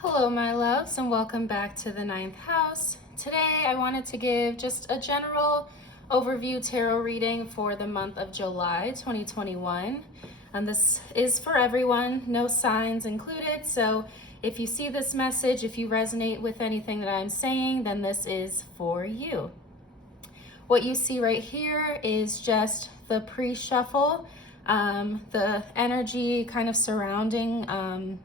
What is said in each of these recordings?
Hello, my loves, and welcome back to the ninth house. Today, I wanted to give just a general overview tarot reading for the month of July 2021. And this is for everyone, no signs included. So if you see this message, if you resonate with anything that I'm saying, then this is for you. What you see right here is just the pre-shuffle, the energy kind of surrounding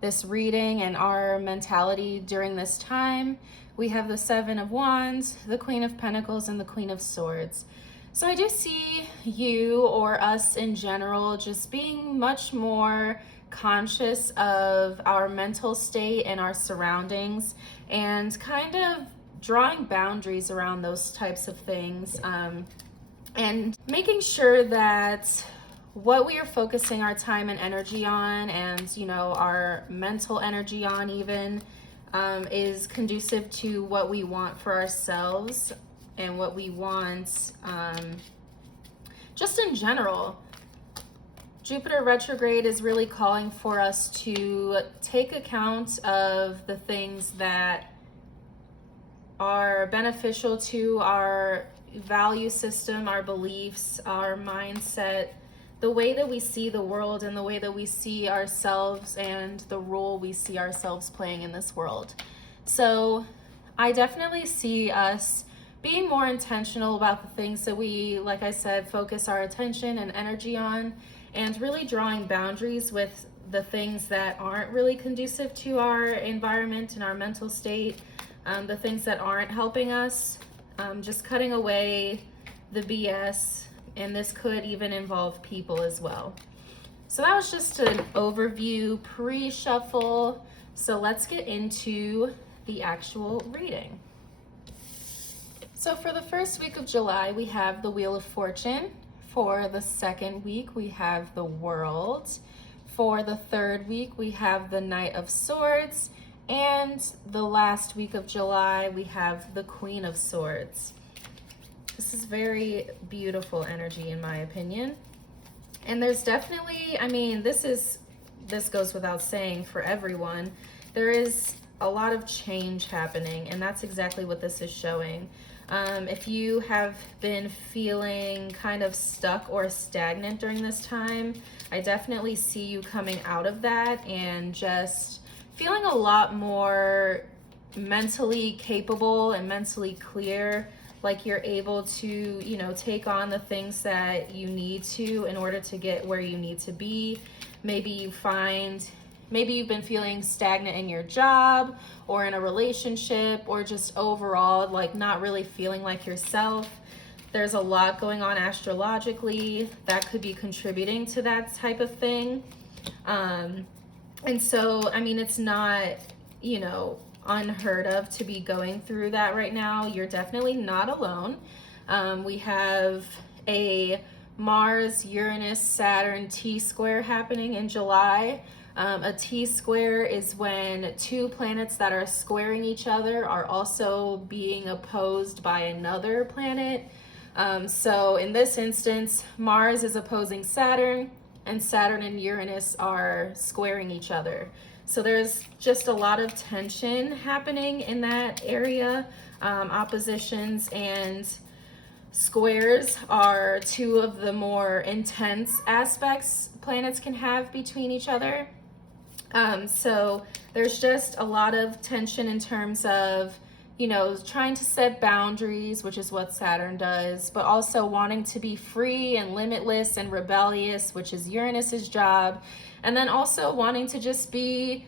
this reading and our mentality during this time. We have the Seven of Wands, the Queen of Pentacles, and the Queen of Swords. So I do see you, or us in general, just being much more conscious of our mental state and our surroundings, and kind of drawing boundaries around those types of things, and making sure that what we are focusing our time and energy on, and our mental energy on even, is conducive to what we want for ourselves and what we want just in general. Jupiter retrograde is really calling for us to take account of the things that are beneficial to our value system, our beliefs, our mindset, the way that we see the world, and the way that we see ourselves, and the role we see ourselves playing in this world. So I definitely see us being more intentional about the things that we, like I said, focus our attention and energy on, and really drawing boundaries with the things that aren't really conducive to our environment and our mental state, the things that aren't helping us, just cutting away the BS. And this could even involve people as well. So that was just an overview pre-shuffle. So let's get into the actual reading. So for the first week of July, we have the Wheel of Fortune. For the second week, we have the World. For the third week, we have the Knight of Swords. And the last week of July, we have the Queen of Swords. This is very beautiful energy, in my opinion. And there's definitely, this goes without saying for everyone, there is a lot of change happening, and that's exactly what this is showing. If you have been feeling kind of stuck or stagnant during this time, I definitely see you coming out of that and just feeling a lot more mentally capable and mentally clear, like you're able to, take on the things that you need to in order to get where you need to be. Maybe you've been feeling stagnant in your job or in a relationship, or just overall, like not really feeling like yourself. There's a lot going on astrologically that could be contributing to that type of thing. And so, it's not, unheard of to be going through that right now. You're definitely not alone. We have a Mars, Uranus, Saturn T-square happening in July. A T-square is when two planets that are squaring each other are also being opposed by another planet. So in this instance, Mars is opposing Saturn, and Saturn and Uranus are squaring each other. So there's just a lot of tension happening in that area. Oppositions and squares are two of the more intense aspects planets can have between each other. So there's just a lot of tension in terms of, trying to set boundaries, which is what Saturn does, but also wanting to be free and limitless and rebellious, which is Uranus's job. And then also wanting to just be,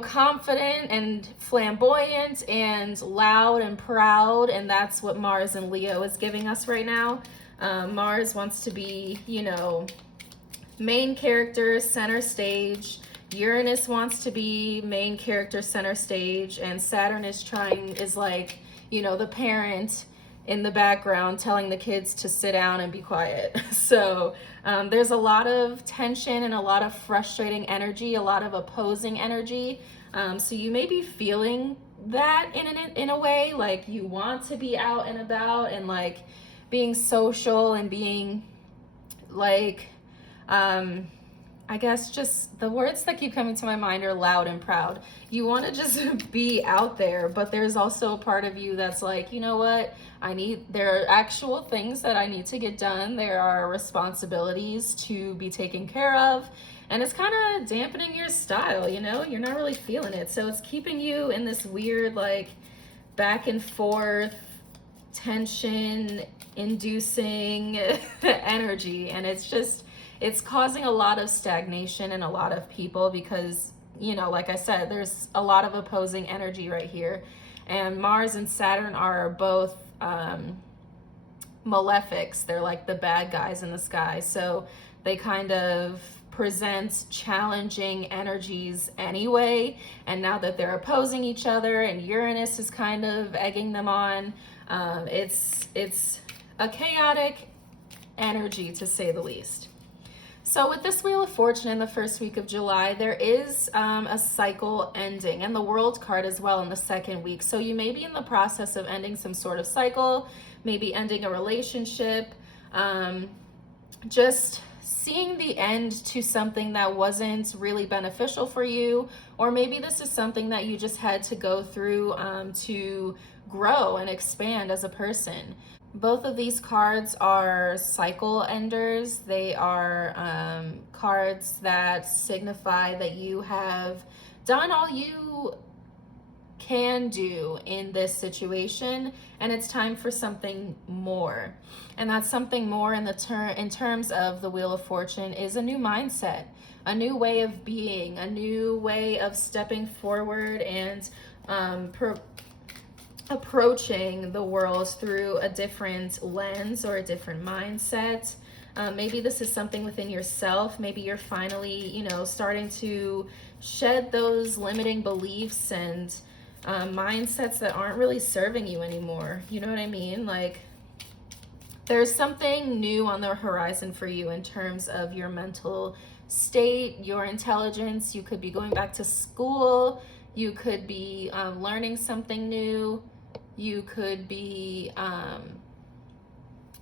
confident and flamboyant and loud and proud. And that's what Mars and Leo is giving us right now. Mars wants to be, main character, center stage. Uranus wants to be main character, center stage, and Saturn is like, the parent in the background telling the kids to sit down and be quiet. So there's a lot of tension and a lot of frustrating energy, a lot of opposing energy. So you may be feeling that in a way, like you want to be out and about and like being social and being like, I guess just the words that keep coming to my mind are loud and proud. You want to just be out there, but there's also a part of you that's like, you know what? There are actual things that I need to get done. There are responsibilities to be taken care of. And it's kind of dampening your style, you know? You're not really feeling it. So it's keeping you in this weird, like, back and forth, tension inducing energy. And it's causing a lot of stagnation in a lot of people because, you know, like I said, there's a lot of opposing energy right here. And Mars and Saturn are both malefics. They're like the bad guys in the sky. So they kind of present challenging energies anyway. And now that they're opposing each other and Uranus is kind of egging them on, it's a chaotic energy, to say the least. So with this Wheel of Fortune in the first week of July, there is a cycle ending, and the World card as well in the second week. So you may be in the process of ending some sort of cycle, maybe ending a relationship, just seeing the end to something that wasn't really beneficial for you, or maybe this is something that you just had to go through to grow and expand as a person. Both of these cards are cycle enders. They are cards that signify that you have done all you can do in this situation, and it's time for something more. And that something more in terms of the Wheel of Fortune is a new mindset, a new way of being, a new way of stepping forward and approaching the world through a different lens or a different mindset. Maybe this is something within yourself. Maybe you're finally, you know, starting to shed those limiting beliefs and mindsets that aren't really serving you anymore. You know what I mean? Like, there's something new on the horizon for you in terms of your mental state, your intelligence. You could be going back to school. You could be learning something new. You could be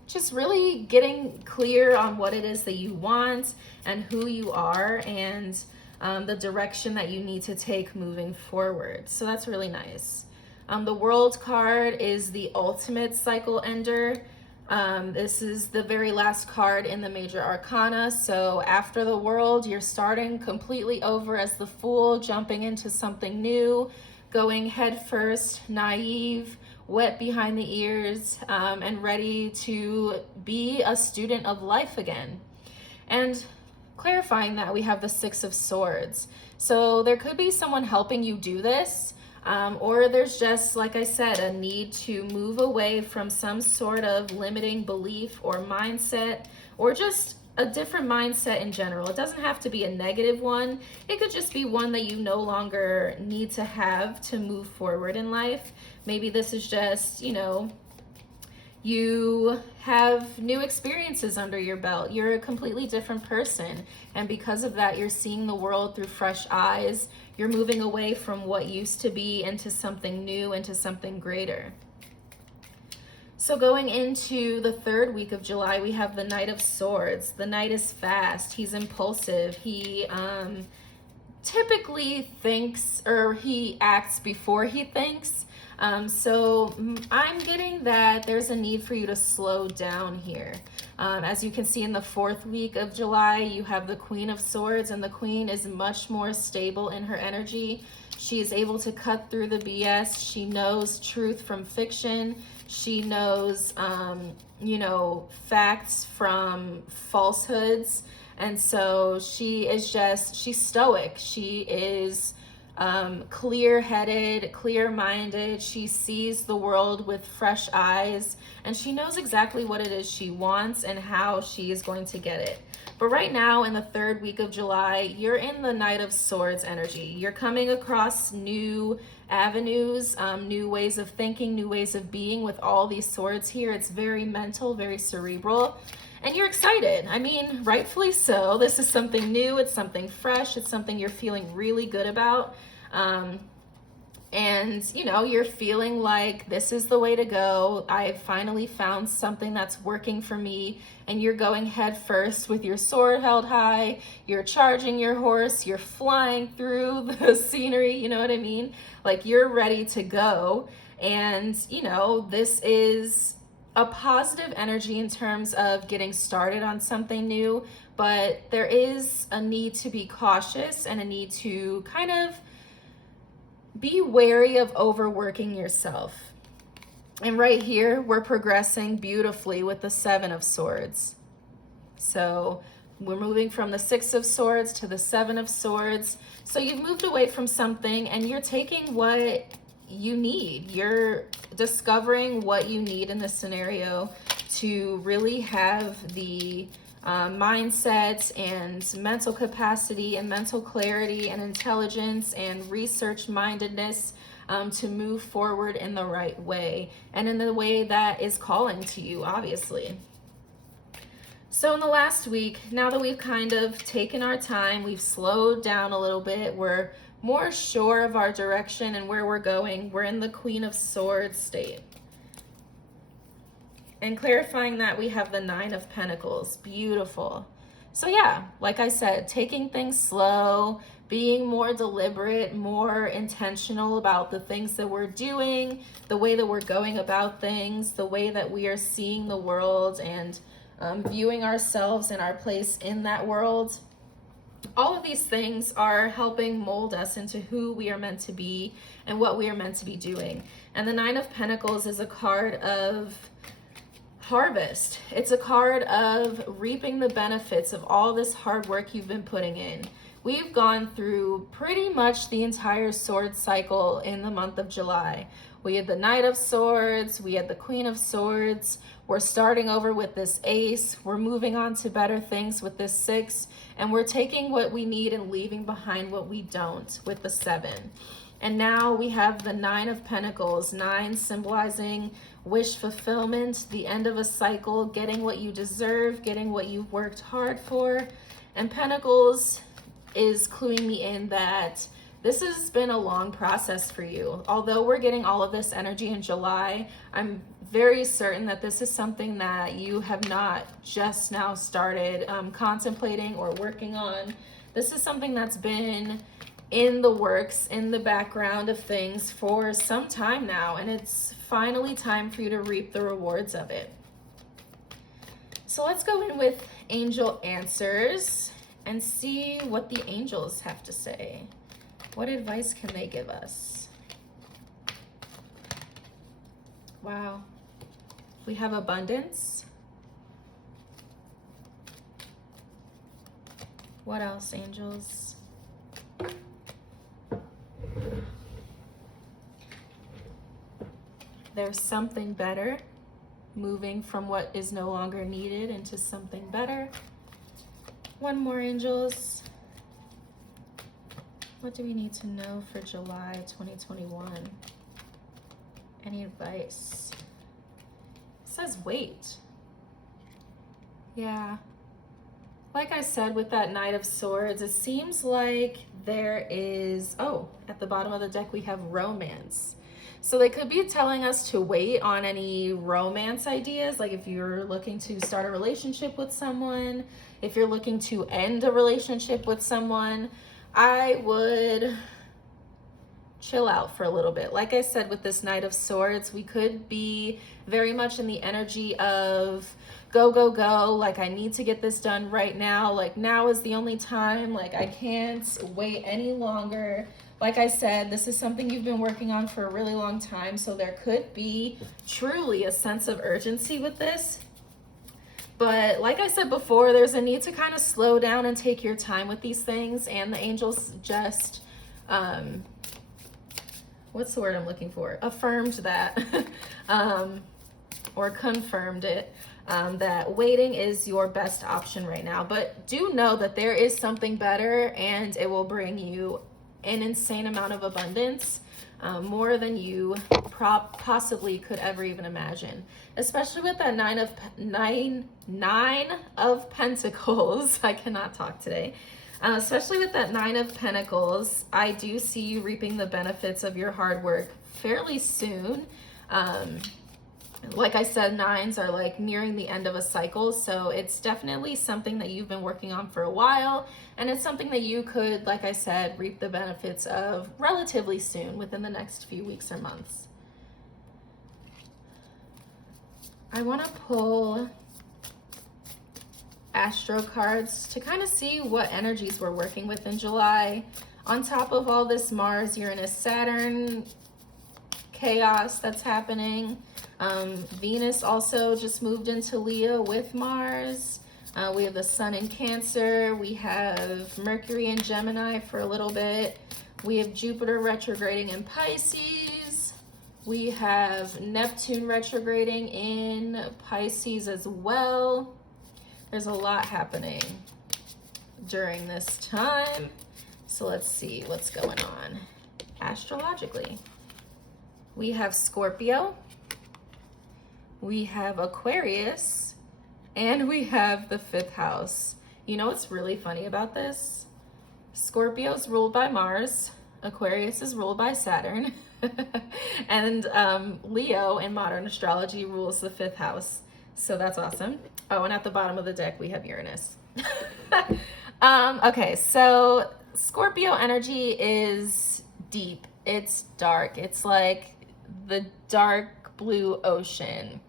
just really getting clear on what it is that you want and who you are, and the direction that you need to take moving forward. So that's really nice. The World card is the ultimate cycle ender. This is the very last card in the major arcana. So after the World, you're starting completely over as the Fool, jumping into something new, going head first, naive, wet behind the ears, and ready to be a student of life again. And clarifying that, we have the Six of Swords. So there could be someone helping you do this, or there's just, like I said, a need to move away from some sort of limiting belief or mindset, or just a different mindset in general. It doesn't have to be a negative one. It could just be one that you no longer need to have to move forward in life. Maybe this is just, you know, you have new experiences under your belt. You're a completely different person. And because of that, you're seeing the world through fresh eyes. You're moving away from what used to be into something new, into something greater. So going into the third week of July, we have the Knight of Swords. The Knight is fast. He's impulsive. He typically thinks, or he acts before he thinks. So I'm getting that there's a need for you to slow down here. As you can see in the fourth week of July, you have the Queen of Swords, and the Queen is much more stable in her energy. She is able to cut through the BS. She knows truth from fiction. She knows, you know, facts from falsehoods. And so she's stoic. She is clear-headed, clear-minded. She sees the world with fresh eyes, and she knows exactly what it is she wants and how she is going to get it. But right now, in the third week of July, you're in the Knight of Swords energy. You're coming across new avenues, new ways of thinking, new ways of being with all these swords here. It's very mental, very cerebral. And you're excited. I mean, rightfully so. This is something new. It's something fresh. It's something you're feeling really good about. And, you know, you're feeling like this is the way to go. I finally found something that's working for me. And you're going head first with your sword held high. You're charging your horse. You're flying through the scenery. You know what I mean? Like, you're ready to go. And, you know, this is a positive energy in terms of getting started on something new. But there is a need to be cautious and a need to kind of be wary of overworking yourself. And right here, we're progressing beautifully with the Seven of Swords. So we're moving from the Six of Swords to the Seven of Swords. So you've moved away from something and you're taking what you need. You're discovering what you need in this scenario to really have the mindset and mental capacity and mental clarity and intelligence and research mindedness to move forward in the right way and in the way that is calling to you, obviously. So in the last week, now that we've kind of taken our time, we've slowed down a little bit, we're more sure of our direction and where we're going. We're in the Queen of Swords state. And clarifying that, we have the Nine of Pentacles. Beautiful. So yeah, like I said, taking things slow, being more deliberate, more intentional about the things that we're doing, the way that we're going about things, the way that we are seeing the world and viewing ourselves and our place in that world. All of these things are helping mold us into who we are meant to be and what we are meant to be doing. And the Nine of Pentacles is a card of harvest. It's a card of reaping the benefits of all this hard work you've been putting in. We've gone through pretty much the entire sword cycle in the month of July. We had the Knight of Swords, we had the Queen of Swords. We're starting over with this Ace. We're moving on to better things with this Six, and we're taking what we need and leaving behind what we don't with the Seven. And now we have the Nine of Pentacles, 9 symbolizing wish fulfillment, the end of a cycle, getting what you deserve, getting what you've worked hard for. And Pentacles is cluing me in that this has been a long process for you. Although we're getting all of this energy in July, I'm very certain that this is something that you have not just now started contemplating or working on. This is something that's been in the works, in the background of things for some time now, and it's finally time for you to reap the rewards of it. So let's go in with angel answers and see what the angels have to say. What advice can they give us? Wow. We have abundance. What else, angels? There's something better, moving from what is no longer needed into something better. One more, angels. What do we need to know for July 2021? Any advice? It says wait. Yeah. Like I said with that Knight of Swords, it seems like there is, oh, at the bottom of the deck we have romance. So they could be telling us to wait on any romance ideas, like if you're looking to start a relationship with someone, if you're looking to end a relationship with someone, I would chill out for a little bit. Like I said with this Knight of Swords, we could be very much in the energy of go, go, go, like I need to get this done right now, like now is the only time, like I can't wait any longer. Like I said, this is something you've been working on for a really long time, so there could be truly a sense of urgency with this. But like I said before, there's a need to kind of slow down and take your time with these things, and the angels just, what's the word I'm looking for? Affirmed that, or confirmed it, that waiting is your best option right now. But do know that there is something better, and it will bring you an insane amount of abundance. more than you possibly could ever even imagine, especially with that nine of Pentacles. I cannot talk today. Especially with that 9 of Pentacles, I do see you reaping the benefits of your hard work fairly soon. Like I said, 9s are like nearing the end of a cycle, so it's definitely something that you've been working on for a while, and it's something that you could, like I said, reap the benefits of relatively soon, within the next few weeks or months. I want to pull Astro cards to kind of see what energies we're working with in July, on top of all this Mars, Uranus, Saturn chaos that's happening. Venus also just moved into Leo with Mars. We have the Sun in Cancer. We have Mercury in Gemini for a little bit. We have Jupiter retrograding in Pisces. We have Neptune retrograding in Pisces as well. There's a lot happening during this time. So let's see what's going on astrologically. We have Scorpio, we have Aquarius, and we have the 5th house. You know what's really funny about this? Scorpio's ruled by Mars, Aquarius is ruled by Saturn, and Leo in modern astrology rules the 5th house. So that's awesome. Oh, and at the bottom of the deck, we have Uranus. Okay, so Scorpio energy is deep. It's dark. It's like the dark blue ocean.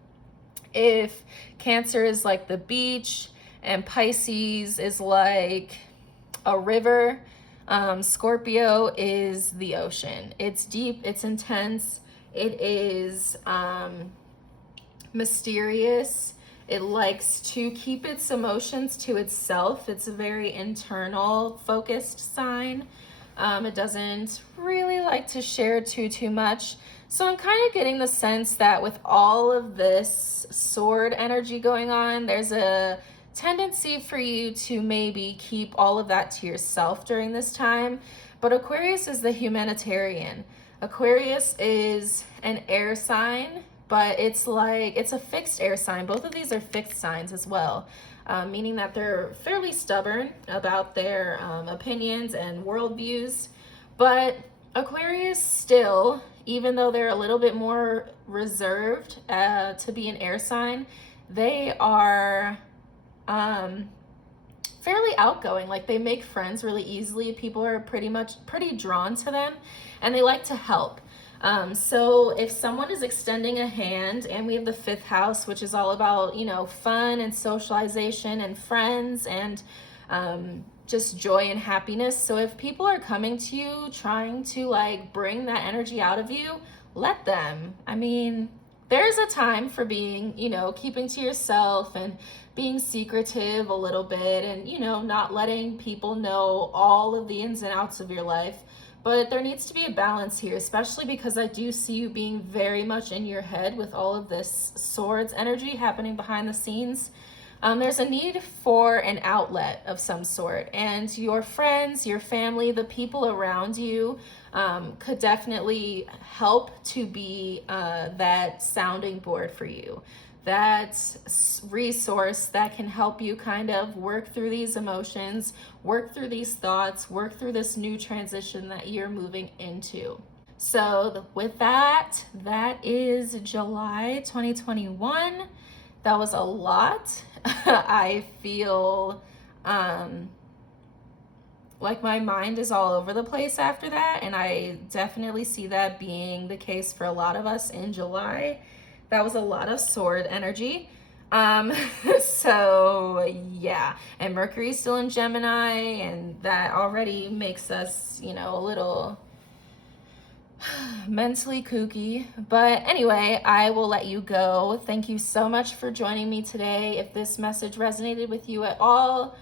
If Cancer is like the beach and Pisces is like a river, Scorpio is the ocean. It's deep, it's intense, it is mysterious. It likes to keep its emotions to itself. It's a very internal focused sign. It doesn't really like to share too much. So I'm kind of getting the sense that with all of this sword energy going on, there's a tendency for you to maybe keep all of that to yourself during this time. But Aquarius is the humanitarian. Aquarius is an air sign, but it's a fixed air sign. Both of these are fixed signs as well, meaning that they're fairly stubborn about their opinions and worldviews. But Aquarius still, even though they're a little bit more reserved to be an air sign, they are fairly outgoing. Like, they make friends really easily. People are pretty drawn to them, and they like to help. So if someone is extending a hand, and we have the 5th house, which is all about, you know, fun and socialization and friends and just joy and happiness. So if people are coming to you trying to like bring that energy out of you, let them. I mean, there's a time for being, you know, keeping to yourself and being secretive a little bit, and, you know, not letting people know all of the ins and outs of your life. But there needs to be a balance here, especially because I do see you being very much in your head with all of this swords energy happening behind the scenes. There's a need for an outlet of some sort, and your friends, your family, the people around you could definitely help to be that sounding board for you, that resource that can help you kind of work through these emotions, work through these thoughts, work through this new transition that you're moving into. So with that, that is July 2021. That was a lot. I feel like my mind is all over the place after that, and I definitely see that being the case for a lot of us in July. That was a lot of sword energy. So yeah, and Mercury's still in Gemini, and that already makes us, you know, a little mentally kooky. But anyway, I will let you go. Thank you so much for joining me today. If this message resonated with you at all,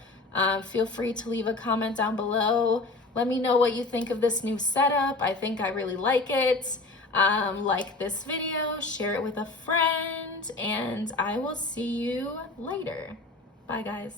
feel free to leave a comment down below. Let me know what you think of this new setup. I think I really like it. Like this video, share it with a friend, and I will see you later. Bye, guys.